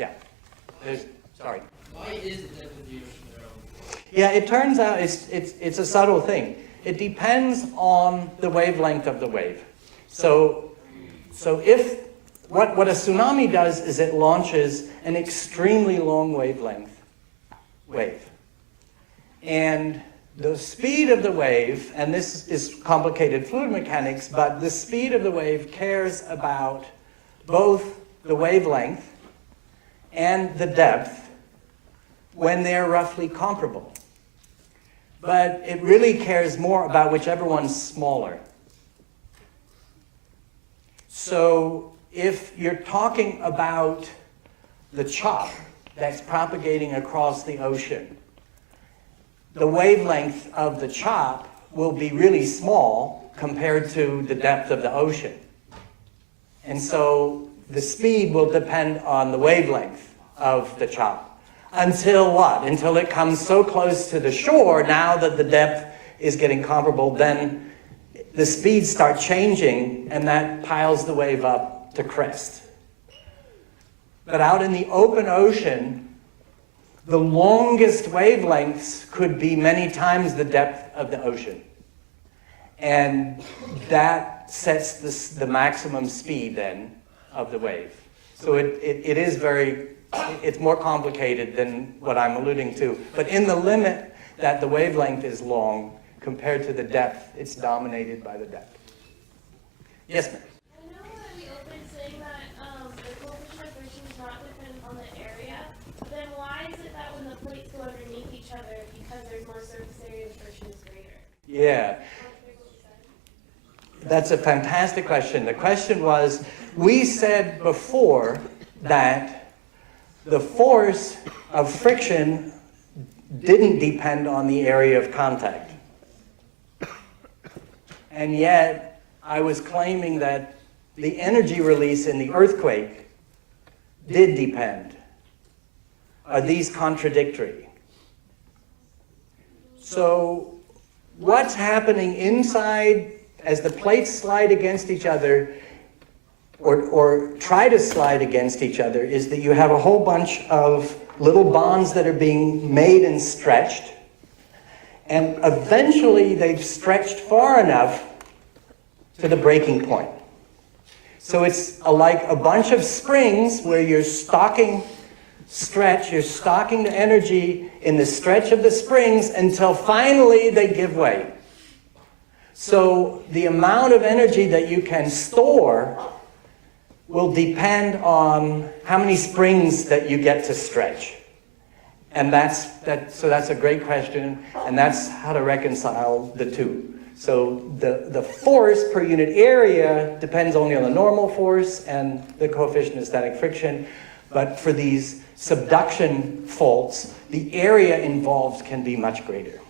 Yeah. Sorry. Why is the depth of the ocean narrow? Yeah, it turns out it's a subtle thing. It depends on the wavelength of the wave. So if what a tsunami does is it launches an extremely long wavelength wave. And the speed of the wave, and this is complicated fluid mechanics, but the speed of the wave cares about both the wavelength and the depth when they're roughly comparable. But it really cares more about whichever one's smaller. So if you're talking about the chop that's propagating across the ocean, the wavelength of the chop will be really small compared to the depth of the ocean. And so the speed will depend on the wavelength of the chop. Until what? Until it comes so close to the shore, now that the depth is getting comparable, then the speeds start changing, and that piles the wave up to crest. But out in the open ocean, the longest wavelengths could be many times the depth of the ocean. And that sets the maximum speed then of the wave. So it is it's more complicated than what I'm alluding to. But in the limit that the wavelength is long compared to the depth, it's dominated by the depth. Yes, ma'am? I know that we opened saying that the coefficient of friction does not depend on the area, but then why is it that when the plates go underneath each other, because there's more surface area, the friction is greater? Yeah. That's a fantastic question. The question was, we said before that the force of friction didn't depend on the area of contact. And yet, I was claiming that the energy release in the earthquake did depend. Are these contradictory? So, what's happening inside as the plates slide against each other, or try to slide against each other, is that you have a whole bunch of little bonds that are being made and stretched, and eventually they've stretched far enough to the breaking point. So it's like a bunch of springs where you're stocking the energy in the stretch of the springs until finally they give way. So the amount of energy that you can store will depend on how many springs that you get to stretch. And so that's a great question, and that's how to reconcile the two. So the force per unit area depends only on the normal force and the coefficient of static friction, but for these subduction faults, the area involved can be much greater.